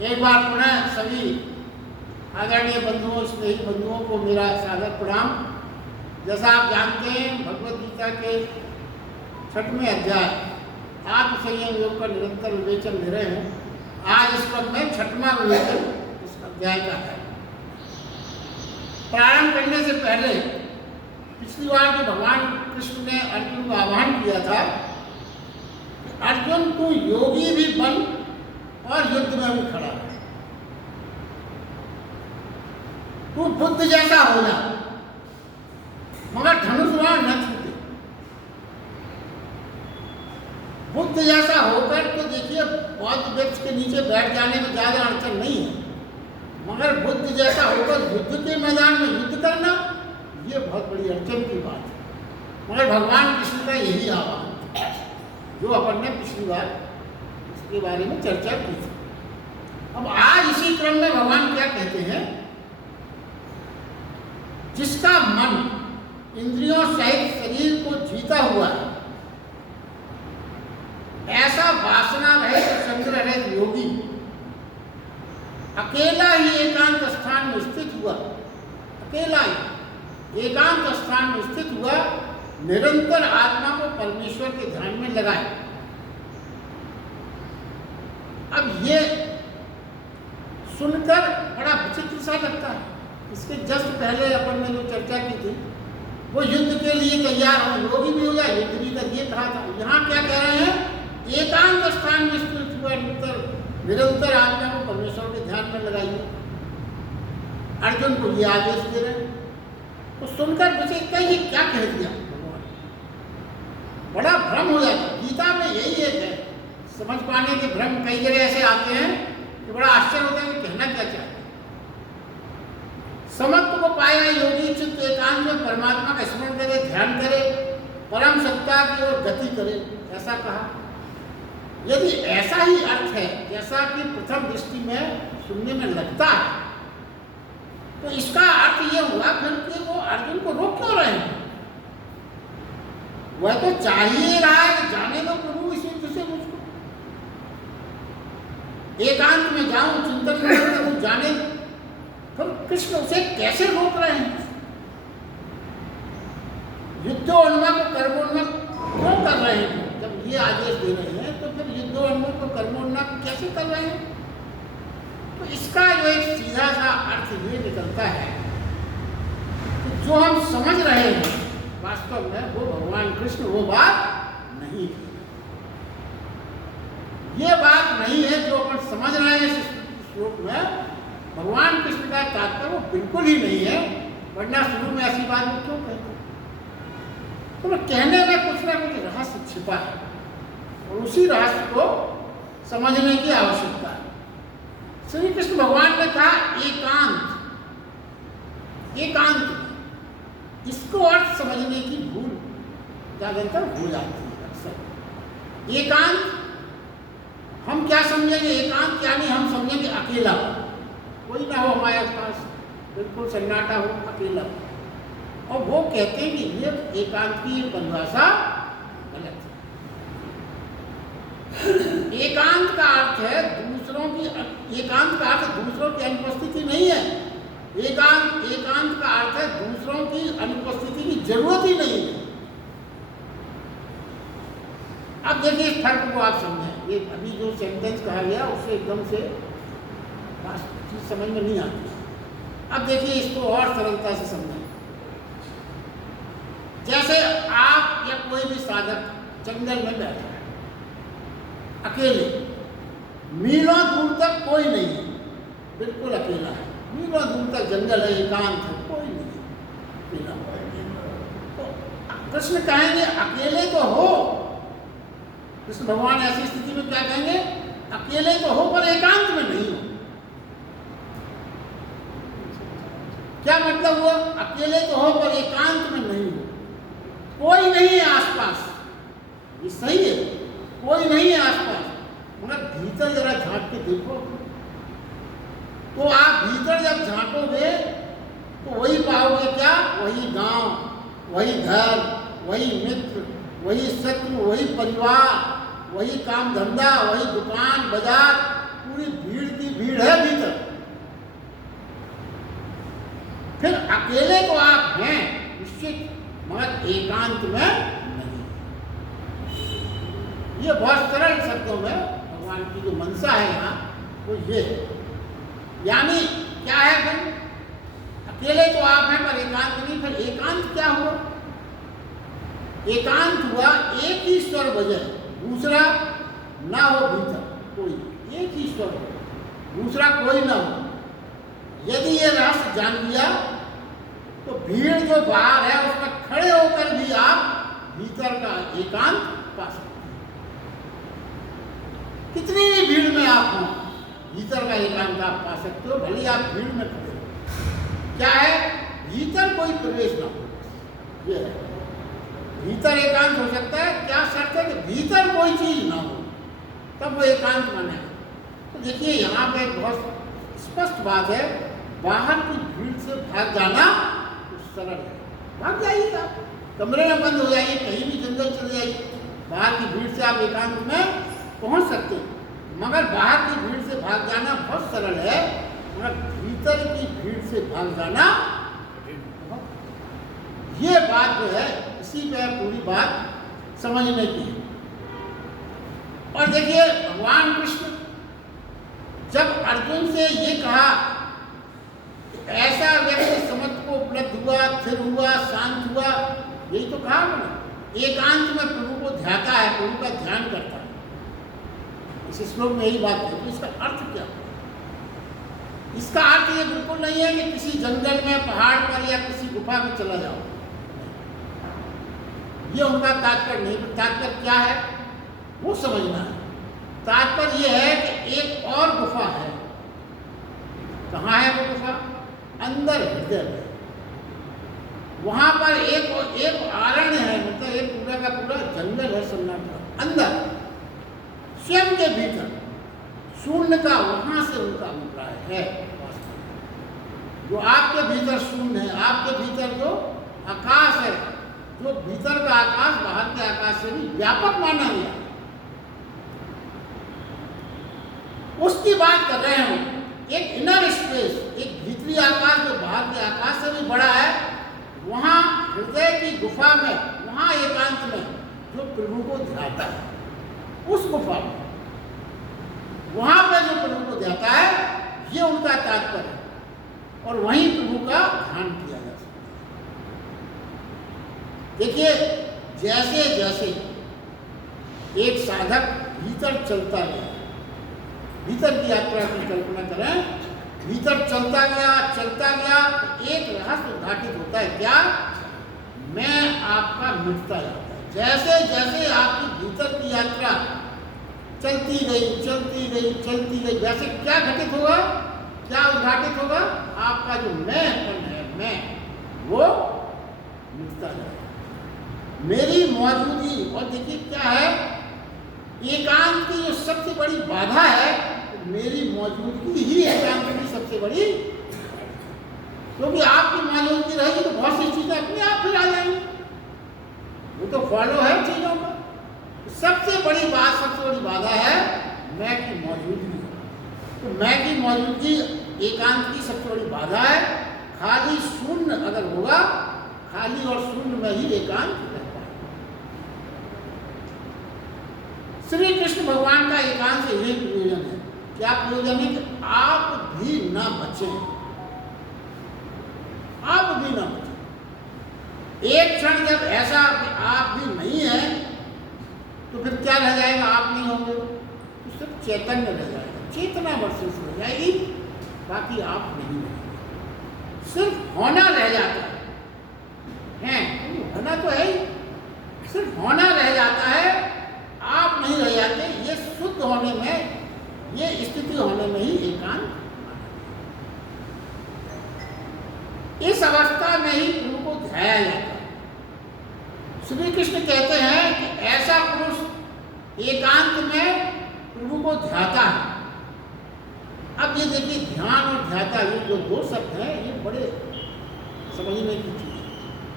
एक बार पुनः सभी आदरणीय बंधुओं, स्नेही बंधुओं को मेरा सादर प्रणाम। जैसा आप जानते हैं, भगवद गीता के 6वें अध्याय आत्मसंयम योग का निरंतर विवेचन ले रहे हैं। आज इस वक्त में 6वां विवेचन इस अध्याय का है। प्रारंभ करने से पहले पिछली बार जो भगवान कृष्ण ने अर्जुन को आह्वान किया था, अर्जुन तू योगी भी बन और युद्ध में भी खड़ा है, तू बुद्ध जैसा हो जा, मगर धनुष बाण न छूटे। बुद्ध जैसा होकर तो देखिए बौद्ध वृक्ष के नीचे बैठ जाने में ज्यादा अड़चन नहीं है, मगर बुद्ध जैसा होकर युद्ध के मैदान में युद्ध करना ये बहुत बड़ी अड़चन की बात है। मगर भगवान कृष्ण का यही आह्वान है जो अपन ने पिछली बार इसके बारे में चर्चा की थी। अब आज इसी क्रम में भगवान क्या कहते हैं, जिसका मन इंद्रियों सहित शरीर को जीता हुआ है, ऐसा वासना रहित संग्रह रहित योगी अकेला ही एकांत स्थान में स्थित हुआ, अकेला ही एकांत स्थान में स्थित हुआ, निरंतर आत्मा को परमेश्वर के ध्यान में लगाए। अब ये सुनकर बड़ा विचित्र सा लगता है। इसके जस्ट पहले अपन ने जो चर्चा की थी, वो युद्ध के लिए तैयार हो, योगी भी हो जाए, युद्ध भी कर, ये कहा था। यहाँ क्या कह रहे हैं, एकांत स्थान में स्थित हुआ, निरंतर आत्मा को परमेश्वर के ध्यान में लगाइए। अर्जुन को ये आदेश दे रहे हैं। तो सुनकर मुझे कहीं क्या कह दिया भगवान, बड़ा भ्रम हो जाता। गीता में यही एक है, समझ पाने के भ्रम कई जगह ऐसे आते हैं कि बड़ा आश्चर्य होता है कि कहना क्या चाहते हैं। समत्व को पाया योगी चित्त एकांत में परमात्मा का स्मरण करे, ध्यान करे, परम सत्ता की ओर गति करे, ऐसा कहा। यदि ऐसा ही अर्थ है जैसा कि प्रथम दृष्टि में सुनने में लगता है, तो इसका अर्थ ये हुआ फिर कि वो अर्जुन को रोक क्यों रहे हैं। वह तो चाहिए रहा है कि जाने दो प्रभु इस युद्ध से मुझको, एकांत में जाऊं, चिंतन करूं, जाने। तो कृष्ण उसे कैसे रोक रहे हैं। युद्धोन्मुख को कर्मोन्मुख क्यों कर रहे हैं। जब ये आदेश दे रहे हैं तो फिर युद्धोन्मुख को कर्मोन्मुख कैसे कर रहे हैं। तो इसका जो एक सीधा सा अर्थ ये निकलता है कि जो हम समझ रहे हैं वास्तव में वो भगवान कृष्ण वो बात नहीं है। ये बात नहीं है जो अपन समझ रहे हैं इस श्लोक में। भगवान कृष्ण का तात्पर्य वो बिल्कुल ही नहीं है, वरना शुरू में ऐसी बात वो क्यों कहते। तो कहने में कुछ ना कुछ रहस्य छिपा है और उसी रहस्य को समझने की आवश्यकता है। श्री कृष्ण भगवान ने कहा एकांत, एकांत, इसको अर्थ समझने की भूल ज्यादातर हो जाती है अक्सर। एकांत हम क्या समझेंगे, एकांत यानी हम समझेंगे अकेला, कोई ना हो हमारे पास, बिल्कुल सन्नाटा हो, अकेला। और वो कहते हैं कि ये एकांत की परिभाषा गलत है। एकांत का अर्थ है दूसरों की, एकांत का अर्थ दूसरों की अनुपस्थिति नहीं है। एकांत का अर्थ है दूसरों की अनुपस्थिति की जरूरत ही नहीं है। अब देखिए इस फर्क को आप समझें। ये अभी जो सेंटेंस कहा गया उससे एकदम से चीज समझ में नहीं आती। अब देखिए इसको और सरलता से समझें। जैसे आप या कोई भी साधक जंगल में बैठा है अकेले, मीलों दूर तक कोई नहीं है, बिल्कुल अकेला है, मीलों दूर तक जंगल है, एकांत है, कोई नहीं, अकेला। तो कृष्ण कहेंगे अकेले तो हो, कृष्ण भगवान ऐसी स्थिति में क्या कहेंगे, अकेले तो हो पर एकांत में नहीं हो। क्या मतलब हुआ, अकेले तो हो पर एकांत में नहीं हो। कोई नहीं है आसपास, ये सही है, कोई नहीं है आसपास, मगर भीतर जरा झांक के देखो तो आप भीतर जब झांकोगे तो वही पाओगे क्या, वही गांव, वही घर, वही मित्र, वही शत्रु, वही परिवार, वही काम धंधा, वही दुकान बाजार, पूरी भीड़ की भीड़ एकांत में नहीं। ये बहुत सरल शब्दों में भगवान की जो मंशा है यहाँ वो ये है। यानी क्या है फिर? अकेले तो आप हैं पर एकांत नहीं। फिर एकांत क्या हुआ? एकांत हुआ एक ही स्वर बजे, दूसरा ना हो भीतर कोई, एक ही स्वर हो, दूसरा कोई ना हो। यदि ये रहस्य जान लिया तो भीड़ जो बाहर है उसमें खड़े होकर भी आप भीतर का एकांत पा सकते हैं। कितनी भी भीड़ में आप हो, भीतर का एकांत आप पा सकते हो, भले आप भीड़ में खड़े हो। क्या है? भीतर कोई प्रवेश ना हो। ये है भीतर एकांत हो सकता है। क्या शर्त है? कि भीतर कोई चीज ना हो, तब वो एकांत माने। तो देखिए यहाँ पे बहुत स्पष्ट बात है, बाहर की भीड़ से भाग जाना तो सरल है। भाग जाइए, आप कमरे में बंद हो जाइए, कहीं भी जंगल चले जाइए, बाहर की भीड़ से आप एकांत में पहुंच सकते हैं। मगर बाहर की भीड़ से भाग जाना बहुत सरल है, मगर भीतर की भीड़ से भाग जाना बहुत। ये बात जो है इसी पे पूरी बात समझने की है। और देखिए भगवान कृष्ण जब अर्जुन से ये कहा ऐसा व्यक्ति समझ को उपलब्ध हुआ, स्थिर हुआ, शांत हुआ, यही तो कहा मैंने, एकांत में प्रभु को ध्याता है, प्रभु का ध्यान करता है। इस श्लोक में यही बात है। तो इसका अर्थ क्या है? इसका अर्थ ये बिल्कुल नहीं है कि किसी जंगल में, पहाड़ पर या किसी गुफा में चला जाओ, ये उनका तात्पर्य नहीं। तात्पर्य क्या है वो समझना है। तात्पर्य ये है कि एक और गुफा है। कहाँ है वो गुफा? अंदर हृदय में। वहां पर एक अरण्य है, मतलब एक पूरा का पूरा जंगल है, सन्नाटा अंदर स्वयं के भीतर शून्य का, वहां से उनका अभिप्राय है। जो आपके भीतर शून्य है, आपके भीतर जो आकाश है, जो भीतर का आकाश बाहर के आकाश से भी व्यापक माना गया, उसकी बात कर रहे हैं हम। एक इनर स्पेस, एक भीतरी आकाश जो बाहर के आकाश से भी बड़ा है, वहां हृदय की गुफा में, वहां एकांत में जो प्रभु को ध्याता है, उस गुफा में, वहां पर जो प्रभु को ध्याता है, ये उनका तात्पर्य है। और वहीं प्रभु का ध्यान किया जा सकता है। देखिए जैसे जैसे एक साधक भीतर चलता गया, भीतर की यात्रा की कल्पना करें, भीतर चलता गया तो एक रहस्य उद्घाटित होता है। क्या? मैं आपका मिटता जाता है। जैसे जैसे आपकी भीतर की यात्रा चलती गई, वैसे क्या घटित होगा? क्या उद्घाटित होगा? आपका जो मैंपन है, मैं, वो मिटता जाएगा। मेरी मौजूदगी, और देखिए क्या है, एकांत की जो सबसे बड़ी बाधा है, मेरी मौजूदगी ही एकांत की सबसे बड़ी, क्योंकि आपकी मौजूदगी रहेगी तो बहुत सी चीजें अपने आप फिर आ जाएंगी। वो तो फॉलो है चीजों का। सबसे बड़ी बात, सबसे बड़ी बाधा है मैं की मौजूदगी। तो मैं की मौजूदगी एकांत की सबसे बड़ी बाधा है। खाली शून्य अगर होगा, खाली और शून्य में ही एकांत रहता है। श्री कृष्ण भगवान का एकांत से यही प्रयोजन है। क्या प्रयोजन है? कि आप भी ना बचें, आप भी ना बचें। एक क्षण जब ऐसा आप भी नहीं है तो फिर क्या रह जाएगा? आप नहीं होंगे तो सिर्फ चैतन्य रह जाएगा, चेतना वर्सेस रह जाएगी, बाकी आप नहीं रहेंगे। सिर्फ होना रह जाता है, होना तो है ही, सिर्फ होना रह जाता है, आप नहीं रह जाते। ये शुद्ध होने में, ये स्थिति होने में ही एकांत। इस अवस्था में ही प्रभु को ध्याया जाता है। श्री कृष्ण कहते हैं कि ऐसा पुरुष एकांत में प्रभु को ध्याता है। अब ये देखिए, ध्यान और ध्याता, ये जो दो शब्द हैं, ये बड़े समझने की चीज है।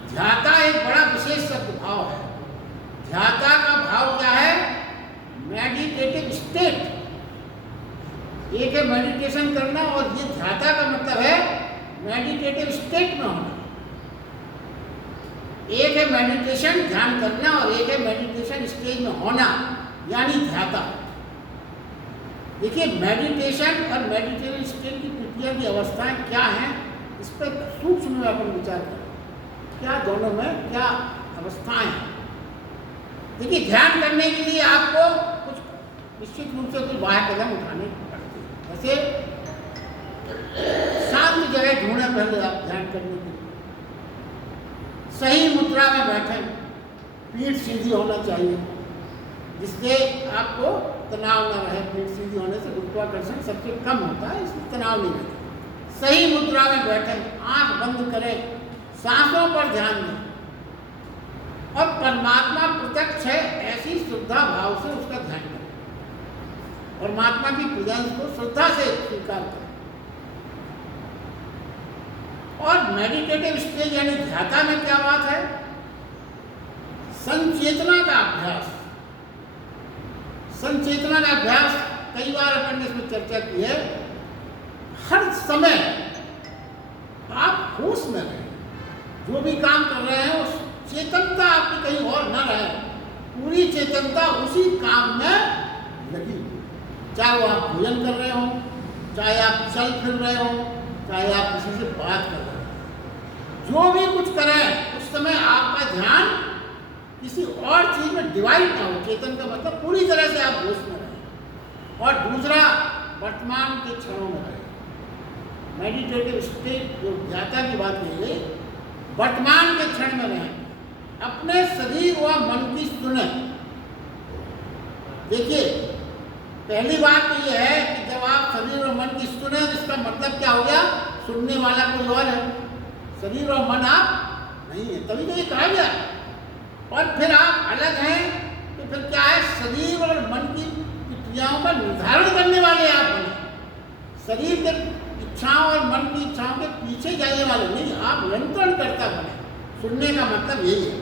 ध्याता एक बड़ा विशेष शब्द भाव है। ध्याता का भाव क्या है? Meditative state. एक है मेडिटेशन करना, और ये ध्याता का मतलब है मेडिटेटिव स्टेट में होना। एक है मेडिटेशन ध्यान करना और एक है मेडिटेशन स्टेज में होना यानी ध्याता। देखिए मेडिटेशन और मेडिटेशन स्टेज की प्रक्रिया की अवस्थाएं क्या हैं, इस पर सूक्ष्म में अपन विचार करें, क्या दोनों में क्या अवस्थाएं हैं। देखिए ध्यान करने के लिए आपको कुछ निश्चित रूप से कुछ बाहर कदम उठाने पड़ते हैं। जैसे शांत जगह ढूंढे पहले आप ध्यान करने के लिए, सही मुद्रा में बैठें, पीठ सीधी होना चाहिए जिससे आपको तनाव न रहे। पीठ सीधी होने से गुरुत्वाकर्षण सबसे कम होता है, इसलिए तनाव नहीं रहता। सही मुद्रा में बैठें, आंख बंद करें, सांसों पर ध्यान दें और परमात्मा प्रत्यक्ष है ऐसी श्रद्धा भाव से उसका ध्यान करें। परमात्मा की प्रेजेंस को श्रद्धा से स्वीकार करें। और मेडिटेटिव स्टेज यानी ध्याता में क्या बात है, संचेतना का अभ्यास। संचेतना का अभ्यास कई बार अपन ने इसमें चर्चा की है। हर समय आप होश में रहें, जो भी काम कर रहे हैं उस चेतनता आपकी कहीं और न रहे, पूरी चेतनता उसी काम में लगी। चाहे वो आप भोजन कर रहे हो, चाहे आप चल फिर रहे हो, चाहे आप किसी से बात कर रहे हो, जो भी कुछ करें उस समय आपका ध्यान किसी और चीज में डिवाइड ना हो। चेतन का मतलब पूरी तरह से आप होश में रहें। और दूसरा, वर्तमान के क्षणों में रहें। मेडिटेटिव स्टेट जो ध्याता की बात कही गई, वर्तमान के क्षण में रहें, अपने शरीर व मन की सुने। देखिए पहली बात तो यह है कि जब आप शरीर और मन की सुने तो इसका मतलब क्या हो गया, सुनने वाला कोई और है, शरीर और मन आप नहीं है, तभी तो ये कहा गया। और फिर आप अलग हैं तो फिर क्या है, शरीर और मन की क्रियाओं का निर्धारण करने वाले आप बने। शरीर के इच्छाओं और मन की इच्छाओं के पीछे जाने वाले नहीं, आप नियंत्रण करता बने। सुनने का मतलब यही है,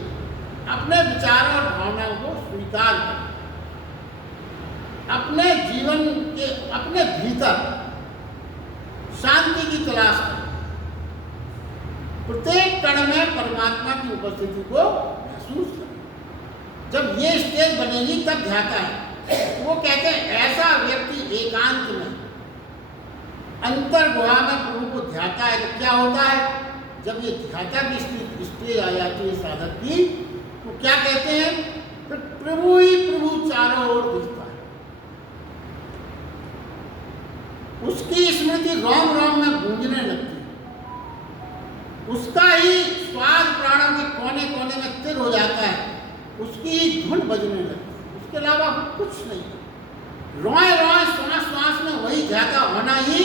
अपने विचारों और भावनाओं को स्वीकार करें, अपने जीवन के अपने भीतर शांति की तलाश करें, प्रत्येक कण में परमात्मा की उपस्थिति को महसूस करें। जब ये स्टेज बनेगी तब ध्याता है। वो कहते हैं ऐसा व्यक्ति एकांत में अंतर गुहा में प्रभु को ध्याता है। तो क्या होता है, जब ये ध्याता की स्टेज आ जाती है साधक की, तो क्या कहते हैं, फिर प्रभु ही प्रभु चारों ओर दिखता है। उसकी स्मृति रोम रोम में गूंजने लगती है, उसका ही स्वाद प्राणों के कोने कोने में स्थिर हो जाता है, उसकी ही धुन बजने लगती है, उसके अलावा कुछ नहीं। रोए रोए श्वास श्वास में वही ध्याता होना ही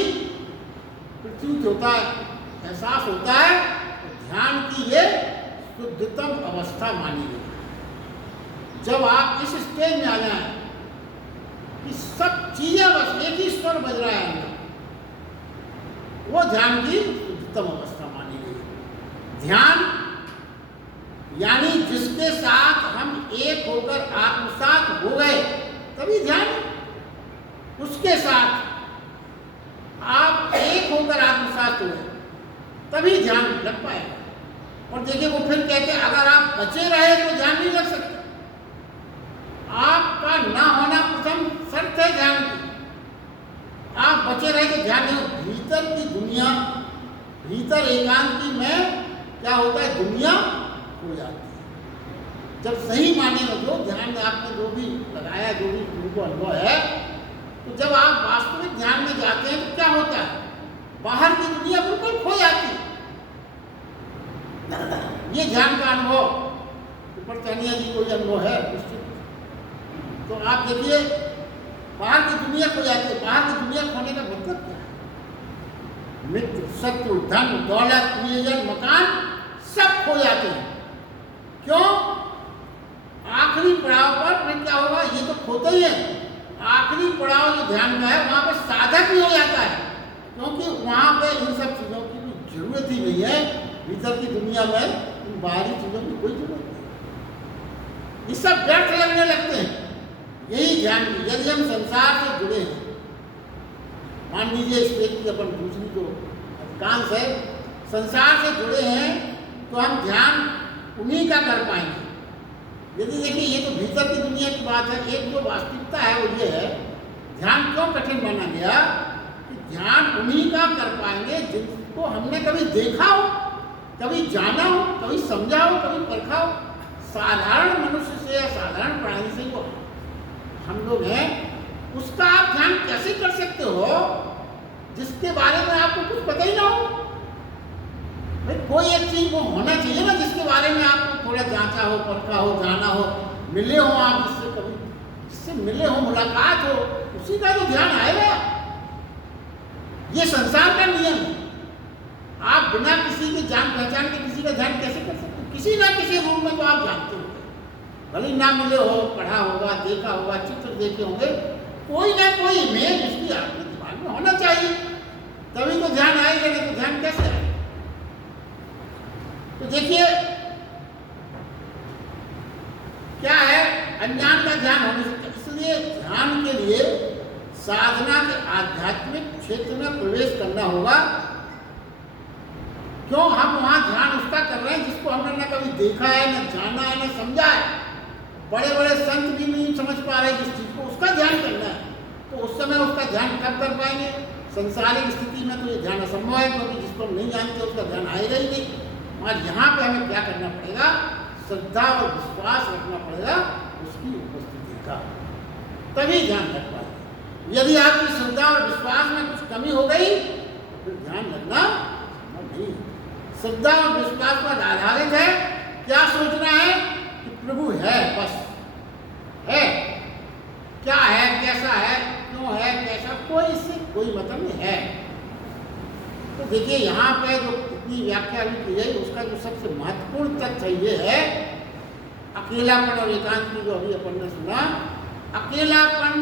प्रतीत होता है, एहसास होता है। ध्यान की ये शुद्धतम अवस्था मानी गई। जब आप इस स्टेज में आ जाएं कि सब चीजें बस एक ही स्वर बज रहा है अंदर, वो ध्यान की शुद्धतम अवस्था मानी गई। ध्यान यानी जिसके साथ हम एक होकर आत्मसात हो गए तभी ध्यान। उसके साथ आप एक होकर आत्मसात हुए तभी ध्यान लग पाएगा। और देखिए वो फिर कहते हैं अगर आप बचे रहे तो ध्यान नहीं लग सकता। आपका ना होना प्रथम शर्त है ध्यान की। आप बचे रहे तो ध्यान नहीं। भीतर की दुनिया, भीतर एकांती में क्या होता है, दुनिया हो जाती है। जब सही माने में जो ध्यान में आपने जो भी लगाया, जो भी तुमको अनुभव है, तो जब आप वास्तविक ध्यान में जाते हैं तो क्या होता है, बाहर की दुनिया बिल्कुल खो जाती है। ये ध्यान का अनुभव ऊपर चनिया जी को अनुभव है निश्चित। तो आप देखिए बाहर की दुनिया खो जाती है। बाहर की दुनिया खोने का मतलब क्या है, मित्र शत्रु धन दौलत प्रियजन मकान सब खो जाते हैं। क्यों, आखिरी पड़ाव पर फिर क्या होगा, ये तो खोते ही है। आखिरी पड़ाव जो ध्यान का है वहां पर साधक भी हो जाता है, क्योंकि वहां पे इन सब चीजों की कोई जरूरत ही नहीं है। भीतर की दुनिया में इन बाहरी चीजों की कोई जरूरत नहीं, ये सब व्यर्थ लगने लगते हैं। यही ध्यान की, यदि हम संसार से जुड़े हैं, मान लीजिए इस व्यक्ति की अपन दूसरी जो अधिकांश है संसार से जुड़े हैं, तो हम ध्यान उन्हीं का कर पाएंगे। यदि देखिए ये तो भीतर की दुनिया की बात है। एक जो वास्तविकता है वो ये है, ध्यान क्यों कठिन माना गया कि ध्यान उन्हीं का कर पाएंगे जिनको हमने कभी देखा हो, कभी जाना हो, कभी समझा हो, कभी परखा हो। साधारण मनुष्य से या साधारण प्राणी से जो हम लोग हैं, उसका आप ध्यान कैसे कर सकते हो जिसके बारे में आपको कुछ पता ही ना हो। भाई कोई एक चीज वो होना चाहिए ना जिसके बारे में आपको थोड़ा जांचा हो, परखा हो, जाना हो, मिले हो आप जिससे, कभी जिससे मिले हो, मुलाकात हो, उसी का तो ध्यान आएगा। ये संसार का नियम है। आप बिना किसी की जान पहचान के किसी का ध्यान कैसे कर सकते हो? किसी ना किसी रूप में तो आप जानते हो, भले ना मिले हो, पढ़ा होगा, देखा होगा, चित्र देखे होंगे, कोई ना कोई इमेज उसकी आपके दिमाग में होना चाहिए, तभी तो ध्यान आएगा। नहीं तो ध्यान कैसे आएगा? तो देखिए क्या है, अज्ञान का ध्यान होने से, इसलिए ध्यान के लिए साधना के आध्यात्मिक क्षेत्र में प्रवेश करना होगा। क्यों? हम वहां ध्यान उसका कर रहे हैं जिसको हमने न कभी देखा है, न जाना है, न समझा है। बड़े बड़े संत भी नहीं समझ पा रहे जिस चीज को, उसका ध्यान करना है। तो उस समय उसका ध्यान कब कर पाएंगे? संसारिक स्थिति में तो ये ध्यान असंभव है, क्योंकि जिसको हम नहीं जानते उसका ध्यान आएगा ही नहीं। और यहाँ पे हमें क्या करना पड़ेगा? श्रद्धा और विश्वास रखना पड़ेगा उसकी उपस्थिति का, तभी ध्यान लग पाएगा। यदि आपकी श्रद्धा और विश्वास में कुछ कमी हो गई तो फिर ध्यान लगना नहीं। श्रद्धा और विश्वास पर आधारित है। क्या सोचना है कि प्रभु है, बस है। क्या है, कैसा है, क्यों है, कैसा, कोई इससे कोई मतलब नहीं है। तो देखिए यहाँ पे जो इतनी व्याख्या अभी की है, उसका जो सबसे महत्वपूर्ण तथ्य ये है, अकेलापन और एकांत की जो अभी अपन ने सुना। अकेलापन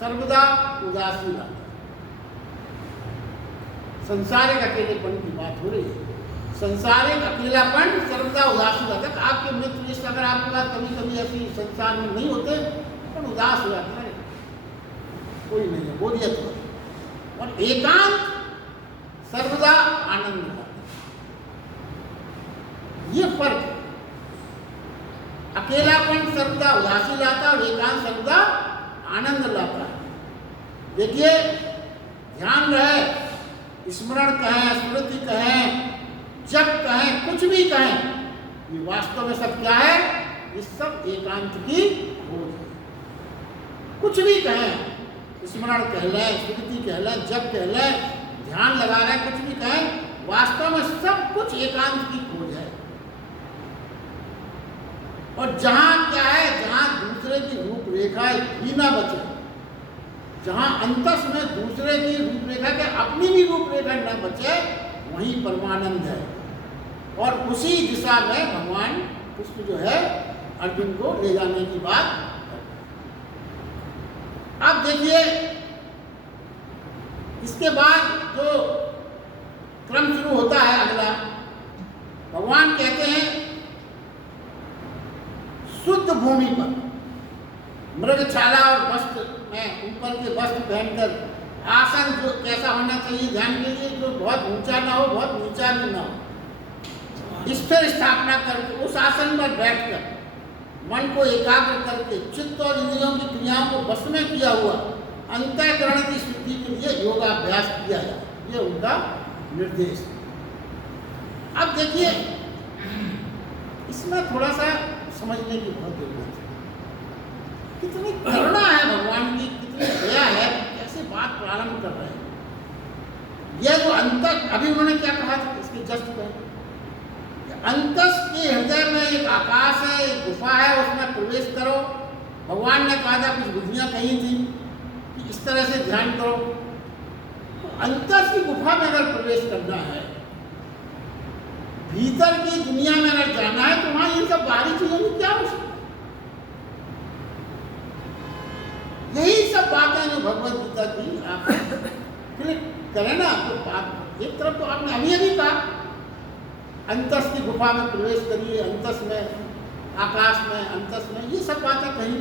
सर्वदा उदासी लाता है। संसारिक अकेलेपन की बात हो रही है। संसारिक अकेलापन सर्वदा उदासी लाता है। आपके मित्र इस अगर आपके पास कभी कभी ऐसी संसार में नहीं होते तो उदास हो जाता है, कोई नहीं है, बोरियत हो। और एकांत सर्वदा आनंद लाता है। ये फर्क है। अकेलापन सर्वदा उदासी लाता है और एकांत सर्वदा आनंद लाता है। देखिए ध्यान रहे, स्मरण कहें, स्मृति कहें, जप कहें, कुछ भी कहें, ये वास्तव में सब क्या है? ये सब एकांत की खोज है। कुछ भी कहें, स्मरण कह लें, स्मृति कह लें, जप कह लें, ध्यान लगा रहे हैं, कुछ भी कहें, वास्तव में सब कुछ एकांत की खोज है। और जहां क्या है, जहां दूसरे की रूपरेखा भी ना बचे, जहां अंतस में दूसरे की रूपरेखा के अपनी भी रूपरेखा न बचे, वहीं परमानंद है। और उसी दिशा में भगवान कृष्ण जो है अर्जुन को ले जाने की बात। अब देखिए इसके बाद जो क्रम शुरू होता है अगला, भगवान कहते हैं शुद्ध भूमि पर मृगछाला और वस्त्र में, ऊपर के वस्त्र पहनकर, आसन जो कैसा होना चाहिए ध्यान के लिए, जो बहुत ऊंचा ना हो, बहुत नीचा भी ना हो, स्थिर स्थापना करके उस आसन पर बैठकर मन को एकाग्र करके चित्त और इंद्रियों की क्रियाओं को बस में किया हुआ अंतःकरण की शुद्धि के लिए योगाभ्यास किया जाए, ये उनका निर्देश। अब देखिए इसमें थोड़ा सा समझने की बहुत जरूरत है। कितनी करुणा है भगवान की, कितनी दया है, कैसे बात प्रारंभ कर रहे हैं। यह जो अंतर, अभी उन्होंने क्या कहा था इसके जस्ट पहले, अंतस के हृदय में एक आकाश है, एक गुफा है, उसमें प्रवेश करो। भगवान ने कहा था, कुछ बुद्धियां कही थी कि इस तरह से ध्यान करो। तो अंतस की गुफा में अगर प्रवेश करना है, भीतर की दुनिया में अगर जाना है, तो वहां ये सब बाहरी चीजों की क्या हो सकती? यही सब बातें जो भगवद गीता की आप क्लिक करें ना, तो बात एक तरफ तो आपने अभी कहा अंतस की गुफा में प्रवेश करिए, अंतस में, आकाश में, अंतस में, ये सब बातें कही।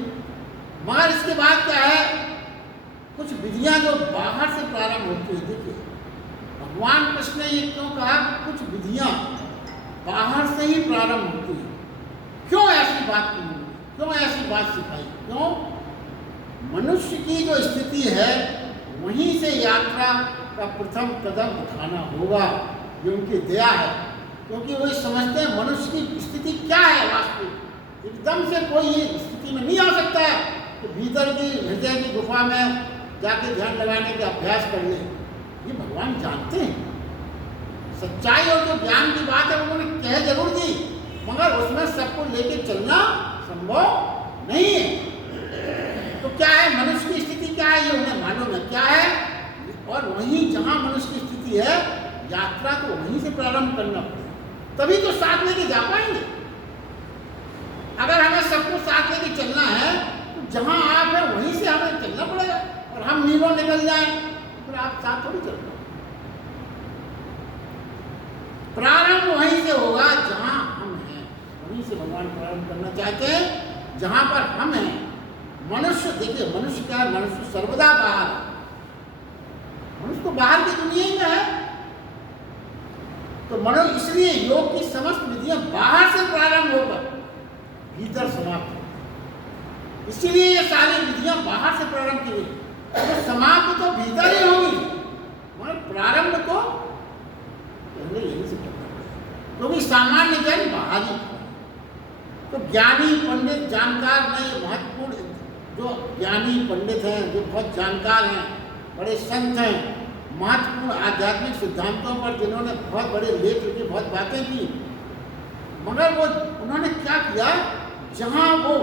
मगर इसके बाद क्या है, कुछ विधियां जो बाहर से प्रारंभ होती है। देखिए भगवान कृष्ण ने ये क्यों कहा, कुछ विधियां बाहर से ही प्रारंभ होती है। क्यों ऐसी बात की, क्यों ऐसी बात सिखाई? क्यों? मनुष्य की जो स्थिति है वहीं से यात्रा का प्रथम कदम उठाना होगा। ये उनकी दया है, क्योंकि वो समझते हैं मनुष्य की स्थिति क्या है वास्तविक। एकदम से कोई ये स्थिति में नहीं आ सकता है कि भीतर की हृदय की गुफा में जाके ध्यान लगाने का अभ्यास कर ले। ये भगवान जानते हैं सच्चाई, और जो ज्ञान की बात है उन्होंने कह जरूर दी, मगर उसमें सबको लेके चलना संभव नहीं है। तो क्या है मनुष्य की स्थिति, क्या है ये उन्हें मालूम है क्या है। और वहीं जहां मनुष्य की स्थिति है, यात्रा को वहीं से प्रारंभ करना पड़ेगा, तभी तो साथ लेके जा पाएंगे। अगर हमें सबको साथ लेके चलना है तो जहां आप है वहीं से हमें चलना पड़ेगा। और हम नीलों निकल जाए फिर आप साथ थोड़ी चल रहे। प्रारंभ वहीं से होगा जहां हम हैं, वहीं से भगवान प्रारंभ करना चाहते हैं जहां पर हम हैं। मनुष्य देखिए, मनुष्य क्या है? मनुष्य सर्वदा बाहर है। मनुष्य तो बाहर की दुनिया ही में है। तो मनुष्य इसलिए योग की समस्त विधियां बाहर से प्रारंभ होकर भीतर समाप्त हो। इसीलिए ये सारी विधियां बाहर से प्रारंभ की गई। तो समाप्त तो भीतर ही होगी, मगर प्रारंभ तो पहले यहीं से करना पड़ेगा, क्योंकि सामान्य जन बाहर ही। तो ज्ञानी पंडित जानकार नहीं, महत्वपूर्ण जो ज्ञानी पंडित हैं, जो बहुत जानकार हैं, बड़े संत हैं, महत्वपूर्ण आध्यात्मिक सिद्धांतों पर जिन्होंने बहुत बड़े लेख लिखे, बहुत बातें की, मगर वो उन्होंने क्या किया? जहां वो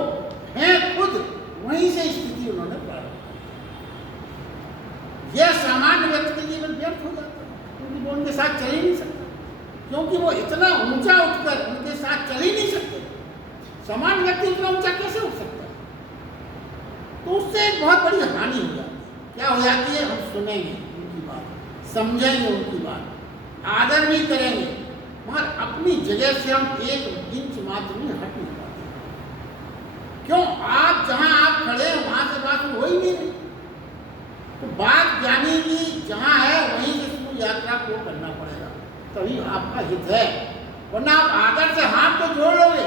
हैं खुद वहीं से स्थिति उन्होंने प्रारंभ की। यह सामान्य व्यक्ति के लिए व्यर्थ हो जाता है, क्योंकि वो उनके साथ चल ही नहीं सकता, क्योंकि वो इतना ऊंचा उठकर उनके साथ चल ही नहीं सकते। सामान्य व्यक्ति इतना ऊंचा कैसे उठ सकता है? तो उससे एक बहुत बड़ी हानि हो जाती है। क्या हो जाती है? हम सुनेंगे उनकी बात, समझेंगे उनकी बात, आदर भी करेंगे, मगर अपनी जगह से हम एक इंच मात्र नहीं हट नहीं पाते। क्यों? आप जहां आप खड़े हैं वहां से बात हो ही नहीं रही। तो बात ज्ञानी की जहां है वहीं से शुरू यात्रा को करना पड़ेगा, तभी आपका हित है। वरना आप आदर से हाथ तो जोड़ लोगे,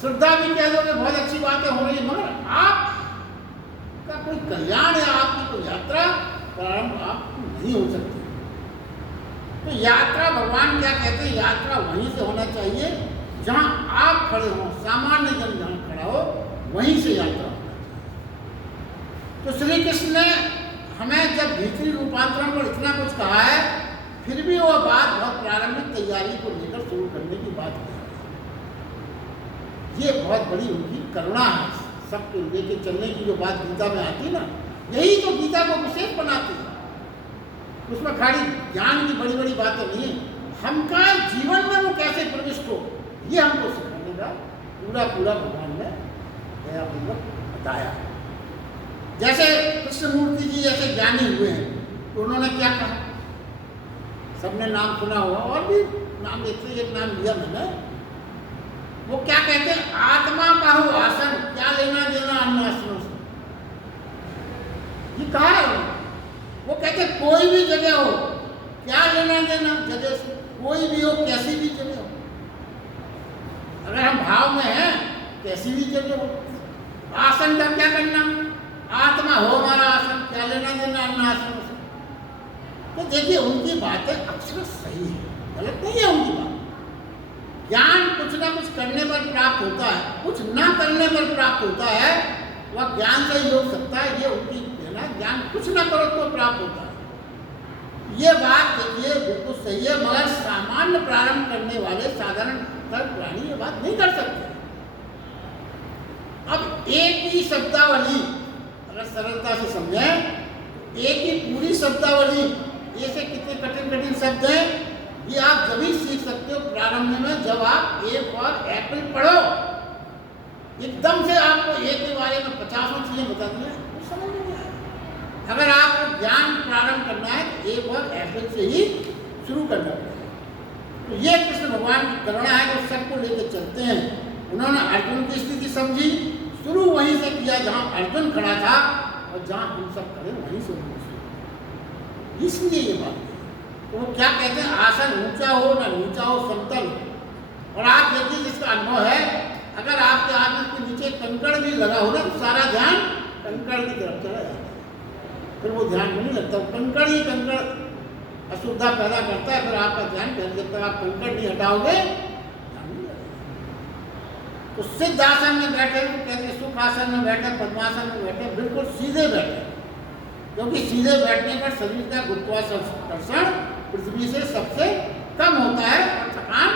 श्रद्धा भी कह दोगे, बहुत अच्छी बातें हो रही, मगर आपका कोई कल्याण या आपकी कोई यात्रा प्रारंभ आप नहीं हो सकती। तो यात्रा भगवान क्या कहते हैं? यात्रा वहीं से होना चाहिए जहां आप खड़े हो, सामान्य जन जहां खड़ा हो वहीं से यात्रा होना चाहिए। तो श्री कृष्ण ने हमें जब भीतरी रूपांतरण पर इतना कुछ कहा है, फिर भी वह बात बहुत प्रारंभिक तैयारी को लेकर शुरू करने की बात कही। ये बहुत बड़ी उनकी करुणा है, सबको लेके चलने की जो बात गीता में आती ना, यही तो गीता को विशेष बनाती है। उसमें खाली ज्ञान की बड़ी बड़ी बातें नहीं है, हमका जीवन में वो कैसे प्रविष्ट हो, ये हमको सिखाने का पूरा पूरा भगवान ने दयापूर्वक बताया। जैसे कृष्णमूर्ति जी जैसे ज्ञानी हुए हैं, तो उन्होंने क्या कहा? सबने नाम सुना हुआ, और भी नाम एक से एक नाम लिया मैंने। वो क्या कहते हैं? आत्मा का हो आसन, क्या लेना देना अन्य आसनों से। ये कहा है वो कहते कोई भी जगह हो, क्या लेना देना जगह से, कोई भी हो, कैसी भी जगह हो। अगर हम भाव में हैं, कैसी भी जगह हो, आसन का क्या करना? आत्मा हो हमारा आसन, क्या लेना देना अन्य आसनों से। तो देखिए उनकी बातें अक्सर सही है, गलत नहीं है उनकी बात। ज्ञान कुछ ना कुछ करने पर प्राप्त होता है, कुछ ना करने पर प्राप्त होता है। वह ज्ञान से ही हो सकता है, ये उनकी कहना। ज्ञान कुछ ना करो तो प्राप्त होता है, ये बात देखिए बिल्कुल सही है, मगर सामान्य प्रारंभ करने वाले साधारण प्राणी ये बात नहीं कर सकते। अब एक ही शब्दावली अगर सरलता से समझें, एक ही पूरी शब्दावली, ऐसे कितने कठिन कठिन शब्द हैं, ये आप जब ही सीख सकते हो प्रारंभ में, जब आप ए फॉर एप्पल पढ़ो। एकदम से आपको ए के बारे में 50 चीजें बता दिए, वो समझ नहीं आएगा। अगर आपको ज्ञान प्रारंभ करना है तो ए फॉर एप्पल से ही शुरू करना पड़ेगा। तो ये कृष्ण भगवान की करुणा है कि सबको लेकर चलते हैं। उन्होंने अर्जुन की स्थिति समझी, शुरू वहीं से किया जहां अर्जुन खड़ा था, और जहां हम सब खड़े वहीं से उन्होंने शुरू, इसलिए ये बात है। तो वो क्या कहते हैं, आसन ऊंचा हो ना नीचा हो, समतल हो। और आप देखिए जिसका अनुभव है, अगर आपके आसन के नीचे कंकड़ भी लगा हो ना तो सारा ध्यान कंकड़ की तरफ चला जाता है, फिर वो ध्यान में नहीं लगता। वो कंकड़ ही कंकड़ असुविधा पैदा करता है, फिर आपका ध्यान, जब तक आप कंकड़ नहीं हटाओगे ध्यान नहीं लगेगा। तो सिद्ध आसन में बैठे तो कहते हैं, सुख आसन में बैठे, पद्मासन में बैठे, बिल्कुल सीधे बैठे, क्योंकि सीधे बैठने पर शरीर का गुरुत्वाकर्षण पृथ्वी से सबसे कम होता है और थकान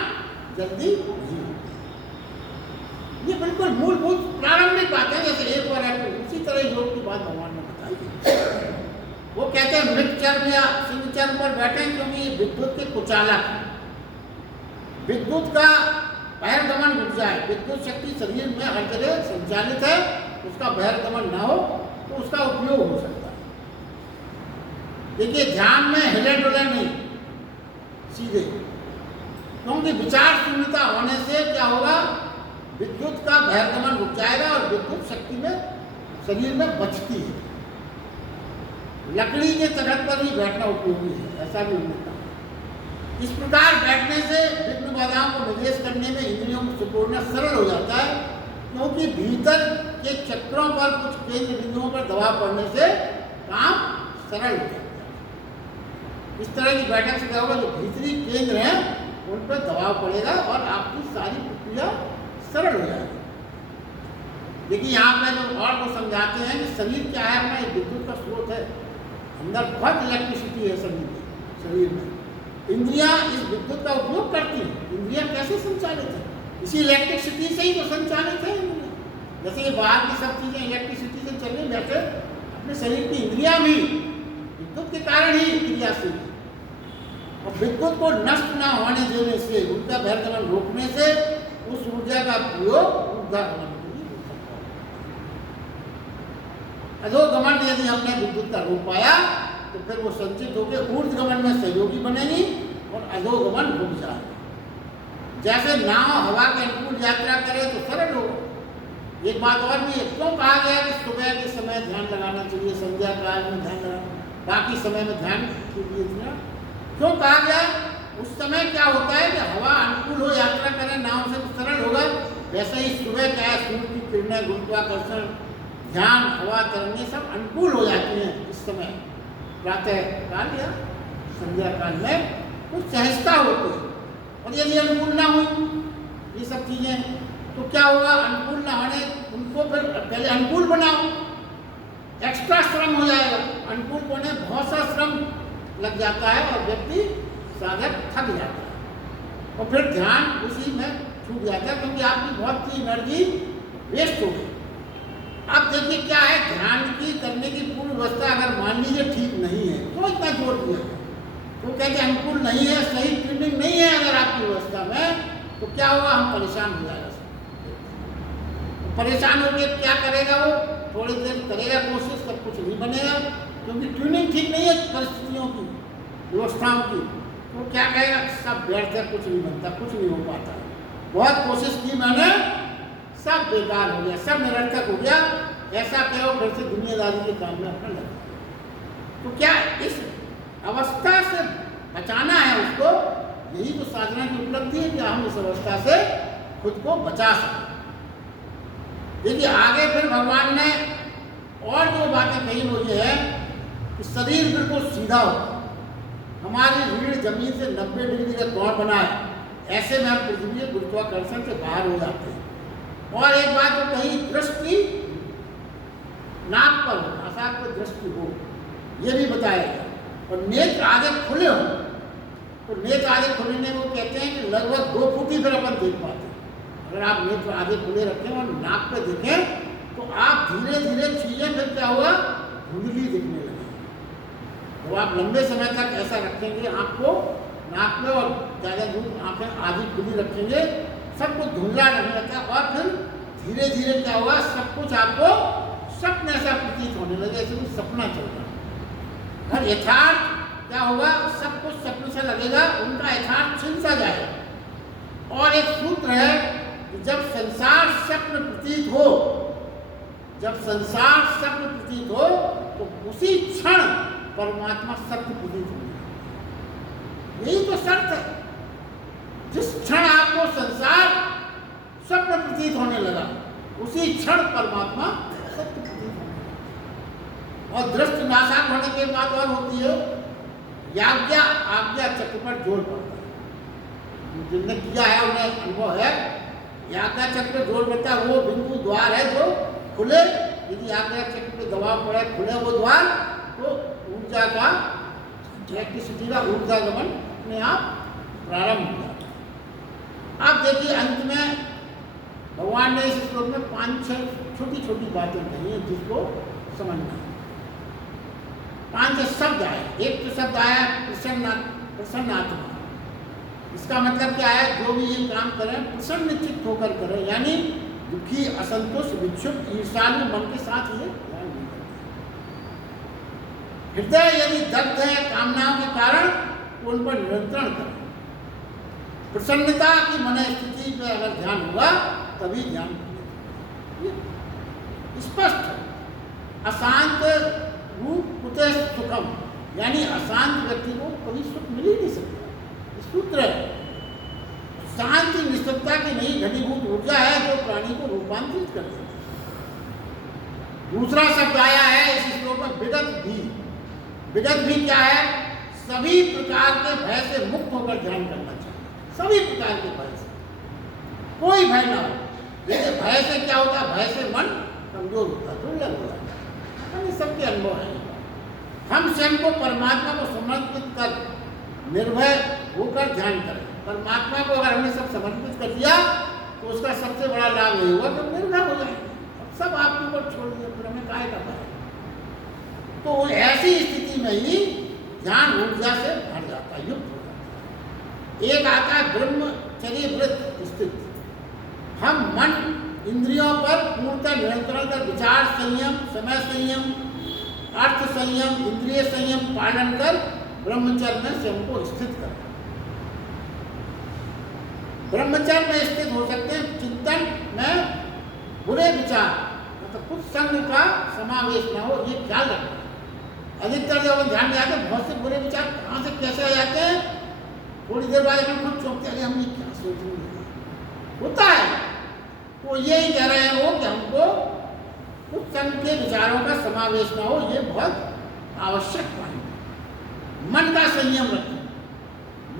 जल्दी नहीं होती। ये बिल्कुल मूलभूत प्रारंभिक बात है, जैसे एक बार है उसी तरह योग की बात भगवान ने बताई। वो कहते हैं मृगचर्म या सिंहचर्म पर बैठे, क्योंकि ये विद्युत के कुचालक है। विद्युत का बहिर्गमन रुक जाए, विद्युत शक्ति शरीर में हर जगह संचालित है, उसका बहिर्गमन ना हो तो उसका उपयोग हो सकता है। देखिए ध्यान में हिले डुले नहीं, सीधे, क्योंकि विचार शून्यता होने से क्या होगा, विद्युत का बहिर्गमन रुक जाएगा और विद्युत शक्ति में शरीर में बचती है। लकड़ी के तखत पर भी बैठना उपयोगी है, ऐसा भी होता है। इस प्रकार बैठने से विघ्न बाधाओं को निवेश करने में इंद्रियों को सुपोड़ना सरल हो जाता है, क्योंकि भीतर के चक्रों पर कुछ केंद्र बिंदुओं पर दबाव पड़ने से काम सरल हो जाता है। इस तरह की बैठक से क्या होगा, जो भीतरी केंद्र हैं उन पर दबाव पड़ेगा और आपकी सारी प्रक्रिया सरल हो जाएगी। देखिए यहाँ पे जो और को समझाते हैं कि शरीर क्या है, अपना विद्युत का स्रोत है, अंदर बहुत इलेक्ट्रिसिटी है शरीर में। इंद्रियां इस विद्युत का उपयोग करती हैं। इंद्रियां कैसे संचालित है, इसी इलेक्ट्रिसिटी से ही तो संचालित है इंद्रियां। जैसे ये बाहर की सब चीजें इलेक्ट्रिसिटी से चल रही, वैसे अपने शरीर की इंद्रियां भी विद्युत के कारण ही क्रियाशील है। और विद्युत को नष्ट न होने देने से, उनका बहिर्गमन रोकने से उस ऊर्जा का प्रयोग ऊर्ध्वगमन के लिए हो सकता है। अधोगमन यदि हमने विद्युत का रोक पाया तो फिर वो संचित होकर ऊर्ध्वगमन में सहयोगी बनेगी और अधोगमन रुक जाएगा। जैसे नाव हवा के अनुकूल यात्रा करे तो सरल होगा। एक बात और भी है, क्यों कहा गया कि सुबह के समय ध्यान लगाना चाहिए, संध्या काल में ध्यान लगाना, बाकी समय में ध्यान कीजिए, क्यों कहा गया? उस समय क्या होता है कि हवा अनुकूल हो, यात्रा करें नाव से तो सरल होगा। वैसे ही सुबह क्या है, सूर्य की किरणें, गुरुत्वाकर्षण, ध्यान, हवा, तरंगें सब अनुकूल हो जाती हैं इस समय, प्रातः काल या संध्या काल में कुछ सहजता होती है। और यदि अनुकूल ना हो ये सब चीजें तो क्या होगा, अनुकूल ना होने उनको फिर पहले अनुकूल बनाओ, एक्स्ट्रा श्रम हो जाएगा। अनुकूल होने बहुत सा श्रम लग जाता है और व्यक्ति साधक थक जाता है और फिर ध्यान उसी में छूट जाता है, क्योंकि आपकी बहुत सी एनर्जी वेस्ट हो गई। अब देखिए क्या है, ध्यान की करने की पूर्ण व्यवस्था अगर मान लीजिए ठीक नहीं है तो इतना जोर दिया, तो कहते अनुकूल नहीं है, सही ट्रेनिंग नहीं है अगर आपकी व्यवस्था में, तो क्या होगा, हम परेशान हो जाएगा। परेशान होकर क्या करेगा, वो थोड़ी देर करेगा कोशिश, सब कुछ नहीं बनेगा, क्योंकि ट्यूनिंग ठीक नहीं है परिस्थितियों की, व्यवस्थाओं की। तो क्या कहेगा, सब व्यर्थ है, कुछ नहीं बनता, कुछ नहीं हो पाता। बहुत कोशिश की मैंने, सब बेकार हो गया, सब निरर्थक हो गया, ऐसा कहो फिर से दुनियादारी के काम में अपना लगा। तो क्या इस अवस्था से बचाना है उसको, यही तो साधना की उपलब्धि है कि हम इस अवस्था से खुद को बचा सकें। देखिए आगे फिर भगवान ने और जो बातें कही वो ये है कि शरीर बिल्कुल सीधा हो, हमारी रीढ़ जमीन से 90 डिग्री का कोण बना है, ऐसे में हम पृथ्वी के गुरुत्वाकर्षण से बाहर हो जाते हैं। और एक बात तो कही, दृष्टि नाक पर हो, नासाक पर दृष्टि हो, ये भी बताया गया। और नेत्र आगे खुले हो, तो नेत्र आगे खुलने को कहते हैं कि लगभग 2 फुट ही फिर अपन देख पाते हैं। अगर आप नेत्र आगे खुले रखें और नाक पे देखें तो आप धीरे धीरे चीजें फिर क्या हुआ, धुंधली दिखने लगेगी। तो आप लंबे समय तक ऐसा रखेंगे आँख को नाक में और ज़्यादा दूर आँखें आधी खुली रखेंगे, सब कुछ धुंधला रहने लगता है और फिर धीरे धीरे क्या हुआ, सब कुछ आपको स्वप्न ऐसा प्रतीत होने लगे, ऐसे कुछ सपना चल रहा है। और यथार्थ क्या होगा, सब कुछ स्वप्न से लगेगा, उनका यथार्थ छिन सा जाएगा। और एक सूत्र है, जब संसार स्वप्न प्रतीत हो, जब संसार स्वप्न प्रतीत हो तो उसी क्षण परमात्मा सत्य प्रतीत हो। यही तो शर्त है। जिस क्षण आपको संसार स्वप्न प्रतीत होने लगा, उसी क्षण परमात्मा सत्य प्रतीत होने लगा। और दृष्टि नाशाक होने के बाद और होती है याज्ञा आज्ञा चक्र पर जोर पड़ता है। जिनने किया है उन्हें अनुभव है, याज्ञा चक्र जोर पड़ता है। वो बिंदु द्वार है जो खुले, यदि आज्ञा चक्र पे दबाव पड़े, खुले वो द्वार, तो ऊर्जा का, इलेक्ट्रिसिटी का ऊर्जागमन अपने आप प्रारंभ हो जाता है। अब देखिए अंत में भगवान ने इस श्लोक में 5-6 छोटी छोटी बातें कही हैं जिसको समझना है। 5 शब्द आए। एक तो शब्द आया प्रसन्नात्मा। इसका मतलब क्या है? जो भी ये काम करें प्रसन्न चित्त होकर करें, यानी दुखी, असंतुष्ट, विक्षुब्ध, ईर्ष्यालु मन के साथ ये ध्यान नहीं करते। हृदय यदि दग्ध है कामनाओं के कारण तो उन पर नियंत्रण करें। प्रसन्नता की मन स्थिति पर अगर ध्यान होगा तभी ध्यान स्पष्ट है। अशांत रूप कुतः सुखम, यानी अशांत व्यक्ति को कभी सुख मिल ही नहीं सकता। सूत्र है। शांति निष्ठता की नहीं घनीभूत ऊर्जा है जो प्राणी को रूपांतरित कर देती है। दूसरा शब्द आया है इस श्लोक में विगत भी। विगत भी क्या है? सभी प्रकार के भय से मुक्त होकर ध्यान करना चाहिए। सभी प्रकार के भय से, कोई भय ना हो। जैसे भय से क्या होता है? भय से मन कमजोर होता है, दुर्लभ हो जाता है। ये सबके अनुभव है। हम स्वयं को परमात्मा को समर्पित कर निर्भय होकर ध्यान करें। परमात्मा को अगर हमने सब समर्पित कर दिया तो उसका सबसे बड़ा लाभ यही होगा कि निर्भय हो जाएंगे। सब आपके ऊपर छोड़ दिया, फिर हमें काहे का भय? तो ऐसी स्थिति में ही ध्यान ऊर्जा से भर जाता है, युक्त हो जाता है। एक आता है ब्रह्मचर्य व्रत स्थिति। हम मन इंद्रियों पर पूर्णतः नियंत्रण कर विचार संयम, समय संयम, अर्थ संयम, इंद्रिय संयम पालन कर ब्रह्मचर्य में स्वयं को स्थित करें। ब्रह्मचर्य में स्थित हो सकते हैं चिंतन में बुरे विचार, मतलब कुछ संग का समावेश ना हो, ये ख्याल रखना। अधिकतर जब हम ध्यान में आते हैं बहुत से बुरे विचार कहाँ से कैसे आ जाते हैं, थोड़ी देर बाद हम खुद चौंकते हैं, हम ये क्या सोच रहे हैं, होता है। तो यही कह रहे हैं वो कि हमको कुछ संग के विचारों का समावेश ना हो, ये बहुत आवश्यक पॉइंट है। मन का संयम रखना,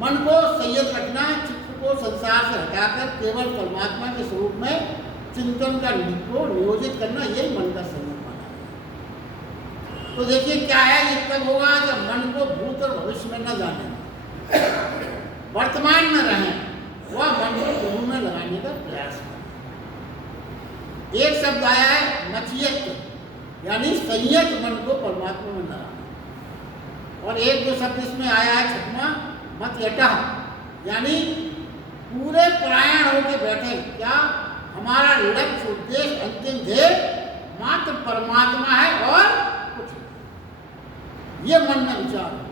मन को संयत रखना, चित्त को संसार से हटाकर केवल परमात्मा के स्वरूप में चिंतन का को नियोजित करना, यही मन का संयम माना है। तो देखिए क्या है, ये कब होगा? जब मन को भूत और भविष्य में न जाने, वर्तमान में रहें, वह मन को प्रभु में लगाने का प्रयास करें। एक शब्द आया है नचियत, यानी संयत मन को परमात्मा में लगाना। और एक जो शब्द इसमें आया है छठवां मत यटा, यानी पूरे परायण होकर बैठे। क्या? हमारा लक्ष्य, उद्देश्य, अंतिम ध्येय मात्र परमात्मा है और कुछ नहीं। ये मन में विचार है।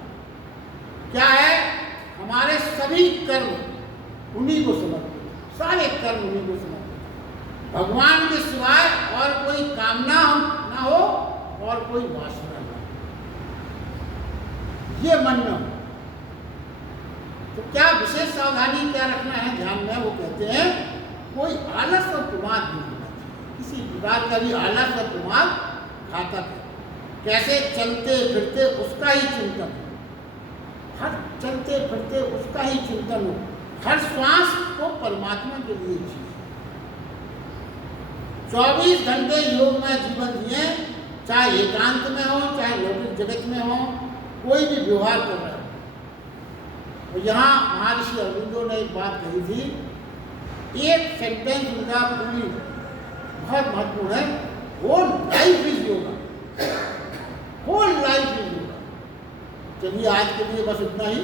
क्या है? हमारे सभी कर्म उन्हीं को समर्पित, सारे कर्म उन्हीं को समर्पित, भगवान के सिवाय और कोई कामना ना हो और कोई वासना ना हो, ये मन में हो। तो क्या विशेष सावधानी क्या रखना है ध्यान में? वो कहते हैं कोई आलस और प्रमाद नहीं होना चाहिए, किसी प्रकार का भी आलस और प्रमाद घातक है। कैसे? चलते फिरते उसका ही चिंतन हो, हर चलते फिरते उसका ही चिंतन हो, हर श्वास को परमात्मा के लिए जिए। 24 घंटे योग में जीवन जिए, चाहे एकांत में हो, चाहे लौकिक जगत में हो, कोई भी व्यवहार कर रहा है। और यहाँ महर्षि अरविंदो ने एक बात कही थी, एक सेंटेंस उनका पूरी बहुत महत्वपूर्ण है, whole life is yoga, whole life is yoga. चलिए आज के लिए बस इतना ही।